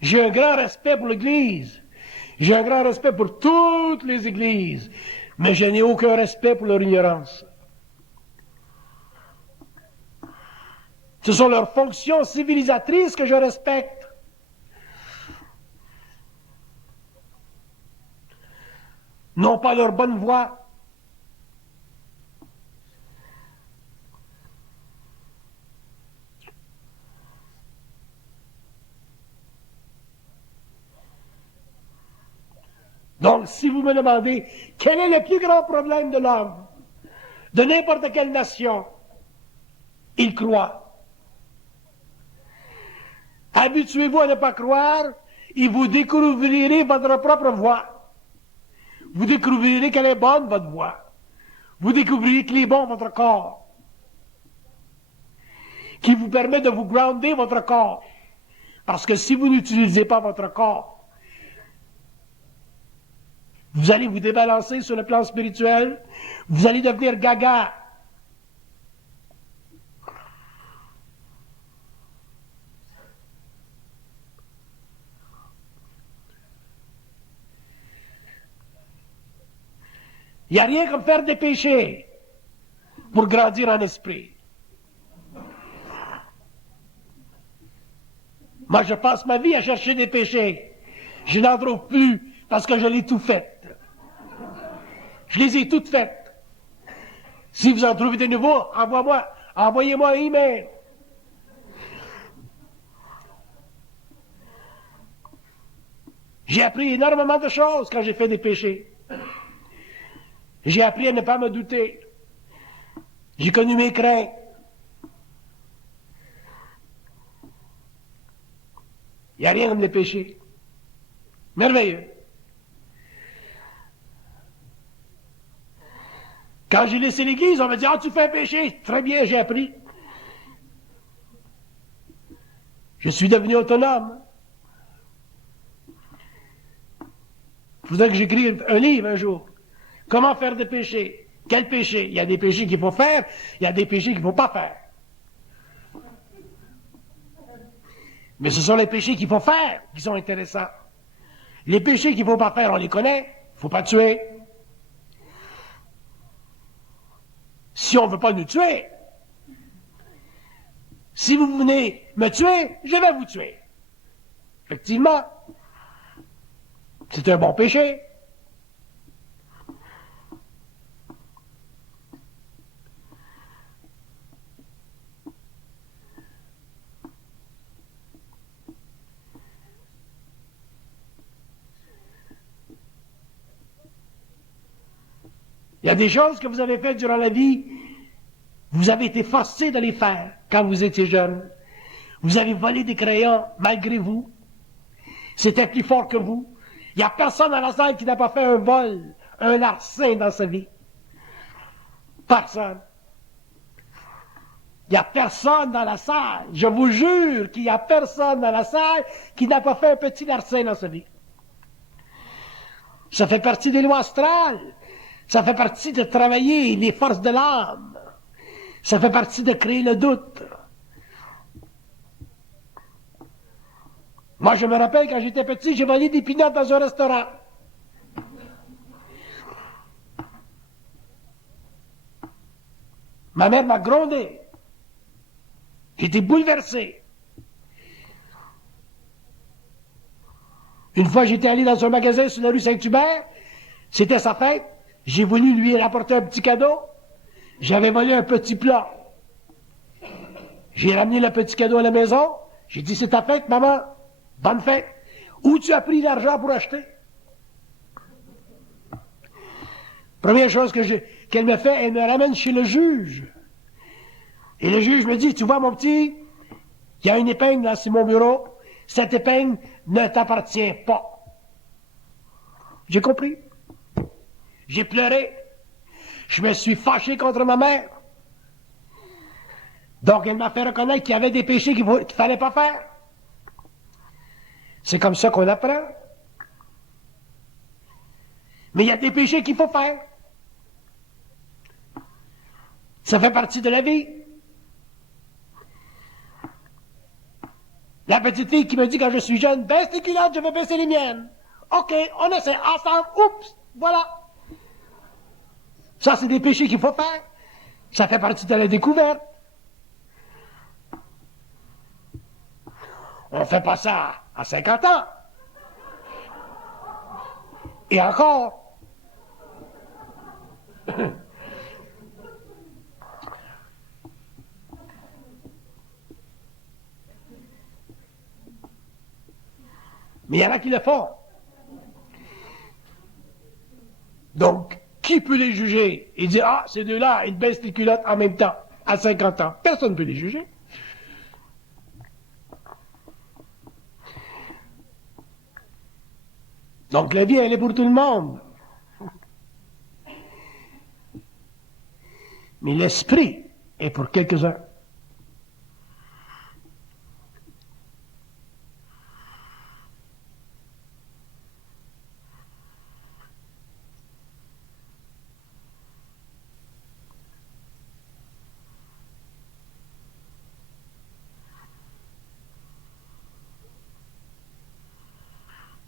J'ai un grand respect pour l'Église. J'ai un grand respect pour toutes les Églises. Mais je n'ai aucun respect pour leur ignorance. Ce sont leurs fonctions civilisatrices que je respecte. Non pas leur bonne voie. Donc, si vous me demandez quel est le plus grand problème de l'homme, de n'importe quelle nation, il croit. Habituez-vous à ne pas croire et vous découvrirez votre propre voie. Vous découvrirez qu'elle est bonne, votre voie. Vous découvrirez qu'il est bon, votre corps. Qui vous permet de vous grounder votre corps. Parce que si vous n'utilisez pas votre corps, vous allez vous débalancer sur le plan spirituel. Vous allez devenir gaga. Il n'y a rien comme faire des péchés pour grandir en esprit. Moi, je passe ma vie à chercher des péchés. Je n'en trouve plus parce que je l'ai tout fait. Je les ai toutes faites. Si vous en trouvez de nouveaux, envoyez-moi un email. J'ai appris énormément de choses quand j'ai fait des péchés. J'ai appris à ne pas me douter. J'ai connu mes craintes. Il n'y a rien comme les péchés. Merveilleux. Quand j'ai laissé l'église, on m'a dit, ah, tu fais un péché. Très bien, j'ai appris. Je suis devenu autonome. Il faudrait que j'écrive un livre un jour. Comment faire des péchés? Quel péché? Il y a des péchés qu'il faut faire, il y a des péchés qu'il ne faut pas faire. Mais ce sont les péchés qu'il faut faire qui sont intéressants. Les péchés qu'il ne faut pas faire, on les connaît. Il ne faut pas tuer. Si on ne veut pas nous tuer, si vous venez me tuer, je vais vous tuer. Effectivement, c'est un bon péché. Il y a des choses que vous avez faites durant la vie, vous avez été forcé de les faire quand vous étiez jeune. Vous avez volé des crayons malgré vous. C'était plus fort que vous. Il n'y a personne dans la salle qui n'a pas fait un vol, un larcin dans sa vie. Personne. Il n'y a personne dans la salle. Je vous jure qu'il n'y a personne dans la salle qui n'a pas fait un petit larcin dans sa vie. Ça fait partie des lois astrales. Ça fait partie de travailler les forces de l'âme. Ça fait partie de créer le doute. Moi, je me rappelle, quand j'étais petit, j'ai volé des pinottes dans un restaurant. Ma mère m'a grondé. J'étais bouleversé. Une fois, j'étais allé dans un magasin sur la rue Saint-Hubert. C'était sa fête. J'ai voulu lui rapporter un petit cadeau. J'avais volé un petit plat. J'ai ramené le petit cadeau à la maison. J'ai dit, c'est ta fête, maman. Bonne fête. Où tu as pris l'argent pour acheter? Première chose qu'elle me fait, elle me ramène chez le juge. Et le juge me dit, tu vois, mon petit, il y a une épingle là sur mon bureau. Cette épingle ne t'appartient pas. J'ai compris. J'ai pleuré. Je me suis fâché contre ma mère. Donc, elle m'a fait reconnaître qu'il y avait des péchés qu'il ne fallait pas faire. C'est comme ça qu'on apprend. Mais il y a des péchés qu'il faut faire. Ça fait partie de la vie. La petite fille qui me dit quand je suis jeune, baisse tes culottes, je vais baisser les miennes. OK, on essaie ensemble. Oups, voilà. Ça, c'est des péchés qu'il faut faire. Ça fait partie de la découverte. On ne fait pas ça à 50 ans. Et encore. Mais il y en a qui le font. Donc, qui peut les juger et dire, ah, ces deux-là, ils baissent les culottes en même temps, à 50 ans? Personne ne peut les juger. Donc, la vie, elle est pour tout le monde. Mais l'esprit est pour quelques-uns.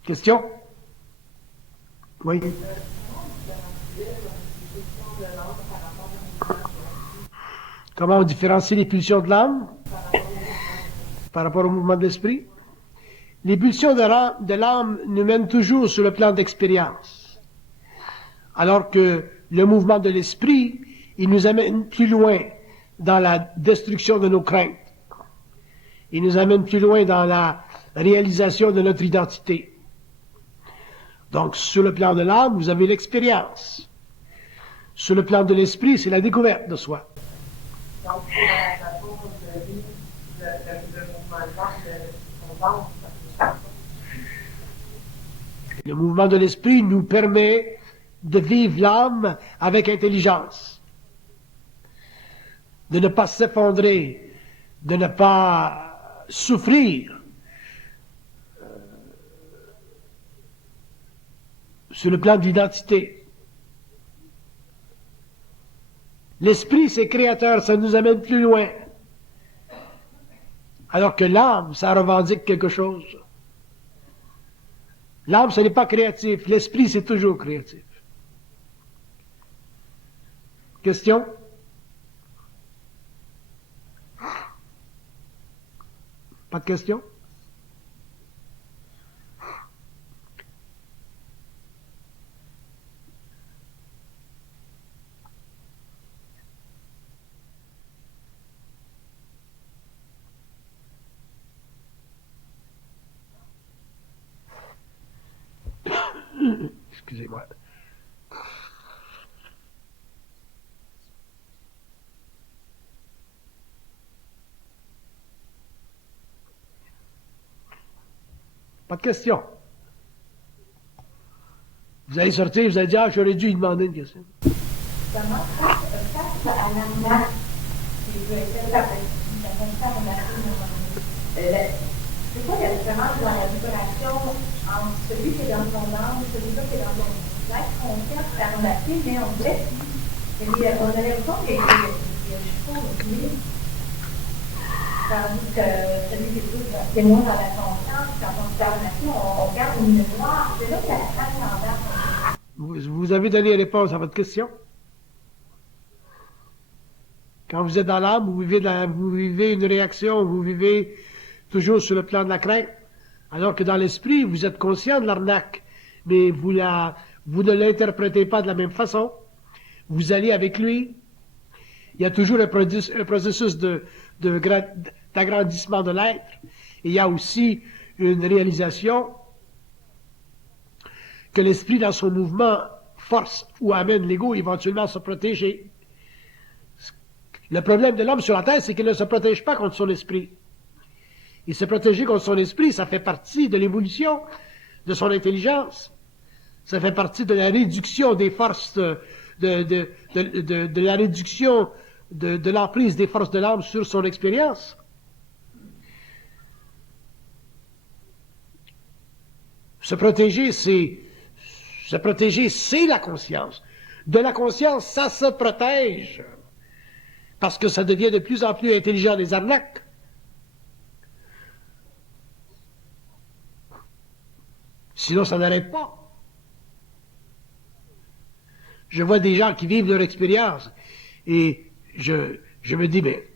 Question? Oui. Comment on différencie les pulsions de l'âme par rapport au mouvement de l'esprit? Les pulsions de l'âme nous mènent toujours sur le plan d'expérience, alors que le mouvement de l'esprit, il nous amène plus loin dans la destruction de nos craintes. Il nous amène plus loin dans la réalisation de notre identité. Donc, sur le plan de l'âme, vous avez l'expérience. Sur le plan de l'esprit, c'est la découverte de soi. Donc, c'est la façon de vivre le mouvement de l'âme, Le mouvement de l'esprit nous permet de vivre l'âme avec intelligence, de ne pas s'effondrer, de ne pas souffrir sur le plan de l'identité. L'esprit, c'est créateur, ça nous amène plus loin. Alors que l'âme, ça revendique quelque chose. L'âme, ce n'est pas créatif. L'esprit, c'est toujours créatif. Question? Pas de question? Excusez-moi. Pas de question. Vous allez sortir, vous allez dire, ah, j'aurais dû lui demander une question. Comment face à la menace qui peut être faite c'est quoi la différence dans la vibration entre celui qui est dans ton âme et celui-là qui est dans ton être conscient, c'est remarqué, mais on dirait on a l'impression qu'il y a je trouve, tandis que celui qui est plus témoin dans la conscience, quand on se fait remarquer, on regarde une mémoire, c'est là que la transcendance. Vous avez donné réponse à votre question? Quand vous êtes dans l'âme, vous vivez une réaction, vous vivez toujours sur le plan de la crainte. Alors que dans l'esprit, vous êtes conscient de l'arnaque, mais vous ne l'interprétez pas de la même façon. Vous allez avec lui. Il y a toujours un processus d'agrandissement de l'être. Et il y a aussi une réalisation que l'esprit, dans son mouvement, force ou amène l'ego éventuellement à se protéger. Le problème de l'homme sur la terre, c'est qu'il ne se protège pas contre son esprit. Et se protéger contre son esprit, ça fait partie de l'évolution de son intelligence. Ça fait partie de la réduction des forces, de la réduction de l'emprise des forces de l'âme sur son expérience. Se protéger, c'est la conscience. De la conscience, ça se protège. Parce que ça devient de plus en plus intelligent des arnaques. Sinon, ça n'arrête pas. Je vois des gens qui vivent leur expérience et je me dis, mais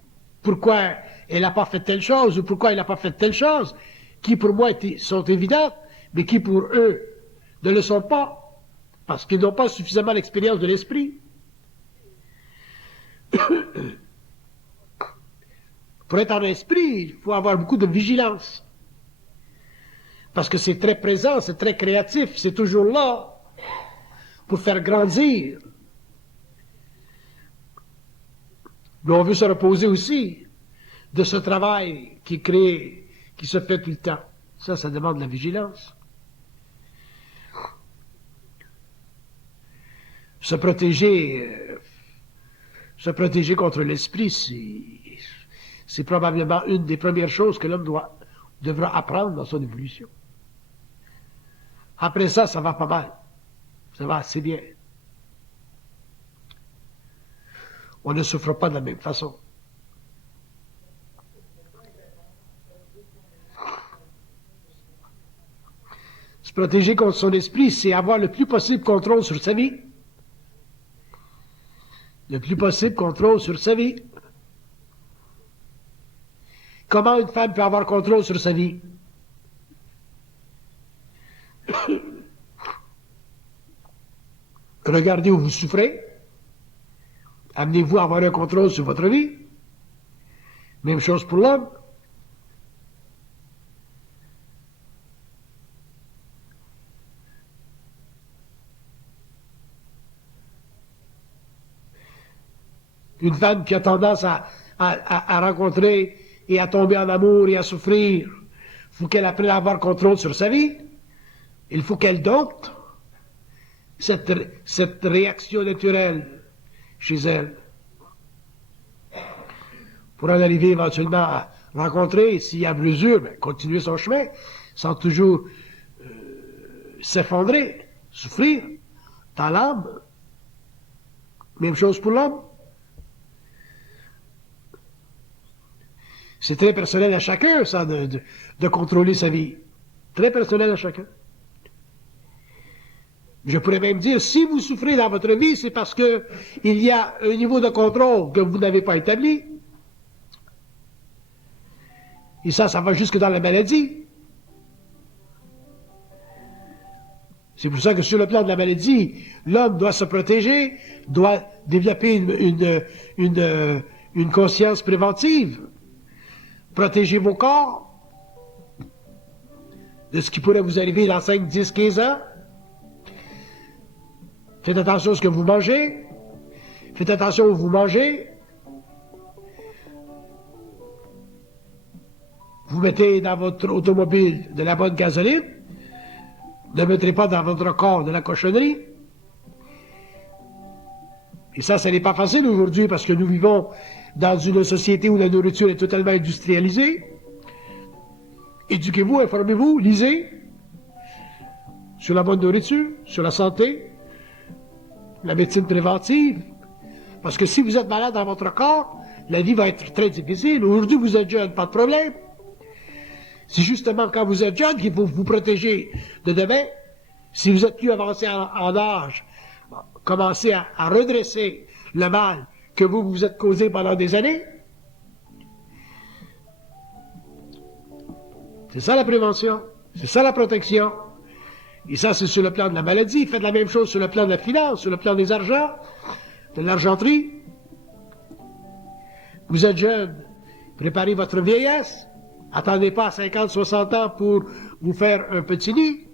pourquoi elle n'a pas fait telle chose ou pourquoi elle n'a pas fait telle chose qui pour moi sont évidentes, mais qui pour eux ne le sont pas, parce qu'ils n'ont pas suffisamment l'expérience de l'esprit. Pour être en esprit, il faut avoir beaucoup de vigilance. Parce que c'est très présent, c'est très créatif, c'est toujours là pour faire grandir. Mais on veut se reposer aussi de ce travail qui se fait tout le temps. Ça demande de la vigilance. Se protéger contre l'esprit, c'est probablement une des premières choses que l'homme devra apprendre dans son évolution. Après ça, ça va pas mal. Ça va assez bien. On ne souffre pas de la même façon. Se protéger contre son esprit, c'est avoir le plus possible contrôle sur sa vie. Le plus possible contrôle sur sa vie. Comment une femme peut avoir contrôle sur sa vie? Regardez où vous souffrez. Amenez-vous à avoir un contrôle sur votre vie. Même chose pour l'homme. Une femme qui a tendance à rencontrer et à tomber en amour et à souffrir, il faut qu'elle apprenne à avoir contrôle sur sa vie. Il faut qu'elle dompte cette réaction naturelle chez elle. Pour en arriver éventuellement à rencontrer, s'il y a mesure, continuer son chemin, sans toujours s'effondrer, souffrir, dans l'âme. Même chose pour l'homme. C'est très personnel à chacun, ça, de contrôler sa vie. Très personnel à chacun. Je pourrais même dire, si vous souffrez dans votre vie, c'est parce que il y a un niveau de contrôle que vous n'avez pas établi. Et ça va jusque dans la maladie. C'est pour ça que sur le plan de la maladie, l'homme doit se protéger, doit développer une conscience préventive. Protégez vos corps de ce qui pourrait vous arriver dans 5, 10, 15 ans. Faites attention à ce que vous mangez. Faites attention où vous mangez. Vous mettez dans votre automobile de la bonne gasoline. Ne mettrez pas dans votre corps de la cochonnerie. Et ça n'est pas facile aujourd'hui parce que nous vivons dans une société où la nourriture est totalement industrialisée. Éduquez-vous, informez-vous, lisez sur la bonne nourriture, sur la santé, la médecine préventive. Parce que si vous êtes malade dans votre corps, la vie va être très difficile. Aujourd'hui, vous êtes jeune, pas de problème. C'est justement quand vous êtes jeune qu'il faut vous protéger de demain. Si vous êtes plus avancé en âge, commencez à redresser le mal que vous vous êtes causé pendant des années. C'est ça la prévention, c'est ça la protection. Et ça, c'est sur le plan de la maladie. Faites la même chose sur le plan de la finance, sur le plan des argents, de l'argenterie. Vous êtes jeune, préparez votre vieillesse. Attendez pas à 50, 60 ans pour vous faire un petit lit.